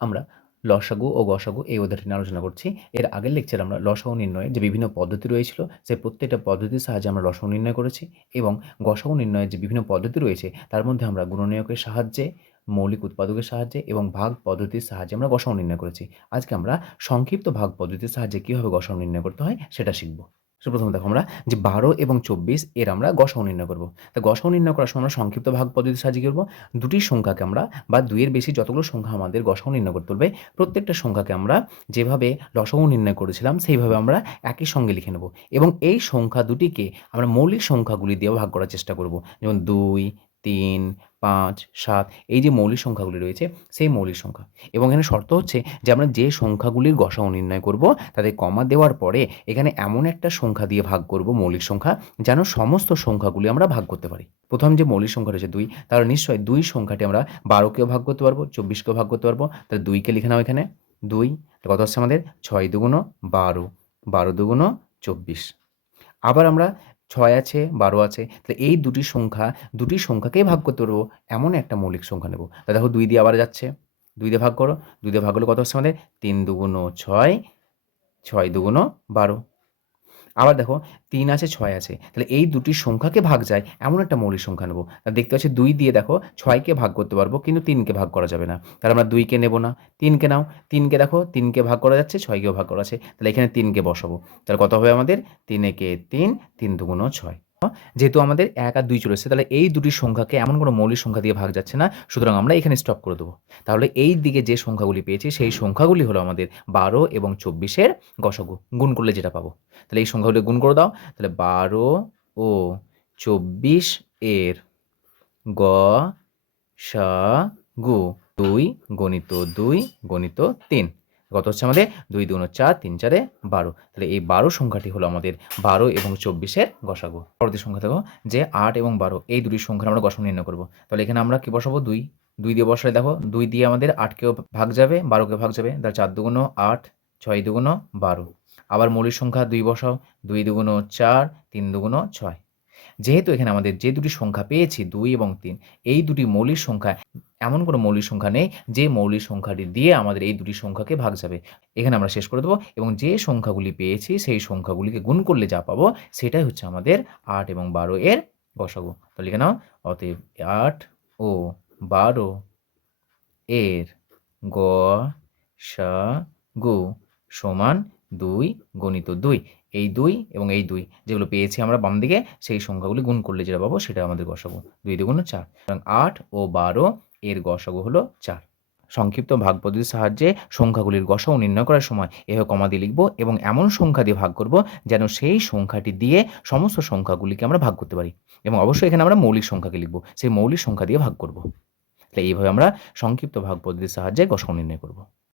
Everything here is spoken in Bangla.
আমরা লসাগু ও গসাগু এই অধ্যায়টি নিয়ে আলোচনা করছি। এর আগের লেকচারে আমরা লসাগু নির্ণয়ের যে বিভিন্ন পদ্ধতি রয়েছিল সেই প্রত্যেকটা পদ্ধতির সাহায্যে আমরা লসাগু নির্ণয় করেছি এবং গসাগু নির্ণয়ের যে বিভিন্ন পদ্ধতি রয়েছে, তার মধ্যে আমরা গুণনীয়কের সাহায্যে, মৌলিক উৎপাদকের সাহায্যে এবং ভাগ পদ্ধতির সাহায্যে আমরা গসাগু নির্ণয় করেছি। আজকে আমরা সংক্ষিপ্ত ভাগ পদ্ধতির সাহায্যে কীভাবে গসাগু নির্ণয় করতে হয়, সেটা শিখব। সো প্রথমে দেখো আমরা যে বারো এবং চব্বিশ এর আমরা গসাও নির্ণয় করব। তা গসাও নির্ণয় করার সময় আমরা সংক্ষিপ্ত ভাগ পদ্ধতি সাজিয়ে করব দুটি সংখ্যাকে আমরা বা দুইয়ের বেশি যতগুলো সংখ্যা আমাদের গসাও নির্ণয় করতে হবে, প্রত্যেকটা সংখ্যাকে আমরা যেভাবে লসাগু নির্ণয় করেছিলাম সেইভাবে আমরা একই সঙ্গে লিখে নেব। এবং এই সংখ্যা দুটিকে আমরা মৌলিক সংখ্যাগুলি দিয়েও ভাগ করার চেষ্টা করব। যেমন দুই তিন, পাঁচ, সাত, এই যে মৌলিক সংখ্যাগুলি রয়েছে, সেই মৌলিক সংখ্যা। এবং এখানে শর্ত হচ্ছে যে আমরা যে সংখ্যাগুলির গসাও নির্ণয় করব, তাদের কমা দেওয়ার পরে এখানে এমন একটা সংখ্যা দিয়ে ভাগ করব, মৌলিক সংখ্যা, যেন সমস্ত সংখ্যাগুলি আমরা ভাগ করতে পারি। প্রথম যে মৌলিক সংখ্যা রয়েছে দুই, তাহলে নিশ্চয়ই দুই সংখ্যাটি আমরা বারোকেও ভাগ করতে পারব চব্বিশকেও ভাগ করতে পারব তাহলে দুইকে লিখে নাও এখানে। দুই কত হচ্ছে আমাদের? ছয় দুগুণ বারো বারো দুগুণ চব্বিশ। আবার আমরা ছয় আছে, বারো আছে, তাহলে এই দুটি সংখ্যা, দুটি সংখ্যাকেই ভাগ করতে পারব, এমন একটা মৌলিক সংখ্যা নেব। তা দেখো দুই দিয়ে আবার যাচ্ছে, দুই দিয়ে ভাগ করো, দুই দিয়ে ভাগ করলে কত হচ্ছে আমাদের? তিন দুগুণ ছয় ছয় দুগুণ বারো। আবার দেখো তিন আছে, ছয় আছে। তাহলে এই দুটি সংখ্যাকে ভাগ যায়, এমন একটা মৌলিক সংখ্যা নেব। দেখতে পাচ্ছি দুই দিয়ে দেখো ছয়কে ভাগ করতে পারব, কিন্তু তিনকে ভাগ করা যাবে না। তাহলে আমরা দুইকে নেব না। তিনকে নাও, তিনকে দেখো তিনকে ভাগ করা যাচ্ছে, ছয়কেও ভাগ করা আছে। তাহলে এখানে তিনকে বসাবো। তাহলে কত হবে আমাদের? তিনে কে তিন তিন দুগুণ ছয়। যেহেতু আমাদের এক আর দুই চলে এসেছে, তাহলে এই দুটি সংখ্যাকে এমন কোনো মৌলিক সংখ্যা দিয়ে ভাগ যাচ্ছে না। সুতরাং আমরা এখানে স্টপ করে দেবো। তাহলে এই দিকে যে সংখ্যাগুলি পেয়েছি, সেই সংখ্যাগুলি হলো আমাদের বারো এবং চব্বিশের গসগু। গুণ করলে যেটা পাবো। তাহলে এই সংখ্যাগুলি গুণ করে দাও। তাহলে বারো ও চব্বিশ এর গ সা গু দুই গণিত দুই গণিত তিন। কত হচ্ছে আমাদের? দুই দুগুণ চার, তিন চারে বারো। তাহলে এই বারো সংখ্যাটি হলো আমাদের বারো এবং চব্বিশের গসাগু। পরবর্তী সংখ্যা দেখো, যে আট এবং বারো, এই দুটি সংখ্যা আমরা গসাগু নির্ণয় করব। তাহলে এখানে আমরা কী বসাবো? দুই। দুই দিয়ে বসালে দেখো, দুই দিয়ে আমাদের আটকেও ভাগ যাবে বারোকে ভাগ যাবে। তাহলে চার দুগুণ আট, ছয় দুগুণ বারো। আবার মৌলিক সংখ্যা দুই বসাও, দুই দুগুণ চার, তিন দুগুণ ছয়। যেহেতু এখানে আমাদের যে দুটি সংখ্যা পেয়েছি, দুই এবং তিন, এই দুটি মৌলিক সংখ্যা, এমন কোনো মৌলিক সংখ্যা নেই যে মৌলিক সংখ্যাটি দিয়ে আমাদের এই দুটি সংখ্যাকে ভাগ যাবে। এখানে আমরা শেষ করে দেবো এবং যে সংখ্যাগুলি পেয়েছি, সেই সংখ্যাগুলিকে গুণ করলে যা পাবো, সেটাই হচ্ছে আমাদের আট এবং বারো এর গসাগু তো লিখে নাও, অতএব আট ও বারো এর গ সা গু সমান দুই গণিত দুই। এই দুই এবং এই দুই যেগুলো পেয়েছি আমরা বাম দিকে, সেই সংখ্যাগুলি গুণ করলে যেটা পাবো সেটা আমাদের গসাগু দুই দুগুণ চার। সুতরাং আট ও বারো এর গসাগু হলো চার। সংক্ষিপ্ত ভাগ পদ্ধতির সাহায্যে সংখ্যাগুলির গসাগু নির্ণয় করার সময় এভাবে কমা দিয়ে লিখব এবং এমন সংখ্যা দিয়ে ভাগ করব যেন সেই সংখ্যাটি দিয়ে সমস্ত সংখ্যাগুলিকে আমরা ভাগ করতে পারি এবং অবশ্যই এখানে আমরা মৌলিক সংখ্যাকে লিখব, সেই মৌলিক সংখ্যা দিয়ে ভাগ করব। তাহলে এইভাবে আমরা সংক্ষিপ্ত ভাগ পদ্ধতির সাহায্যে গসাগু নির্ণয় করব।